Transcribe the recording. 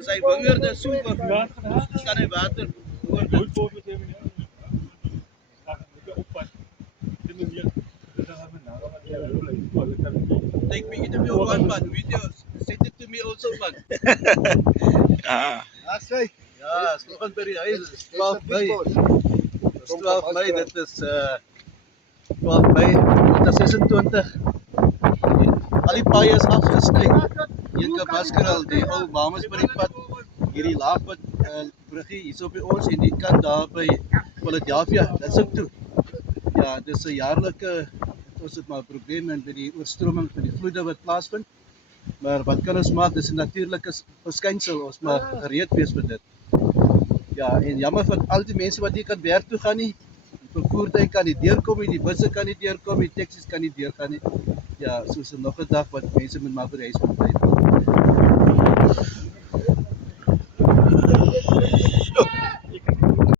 Sy wingerde super. Staan in water. Take me interview one man. Video. Send it to me also man. Asai. Ja, vanoggend by die huis. Dis 12 Mei. Dis 12 Mei. Dit is 12 Mei 2026. Al die paaie is afgesny. Een Kabaskeral, die ou Mamas by die pad. Hierdie laagpad bruggie hier op by ons en die kant daar by Philadelphia. Dit's ook toe. Ja, dis 'n jaarlike ons het maar probleme met die oorstroming van die vloede wat plaasvind. Maar wat kan ons maak? Dis 'n natuurlike verskynsel. Ons moet gereed wees vir dit. Ja, en jammer vir al die mense wat nie kan werk toe gaan nie. Die vervoertuig kan nie deurkom nie, die busse kan nie deurkom nie, die taksies kan nie deurgaan nie. Ja, soos nog 'n dag wat mense moet maar by die huis moet bly.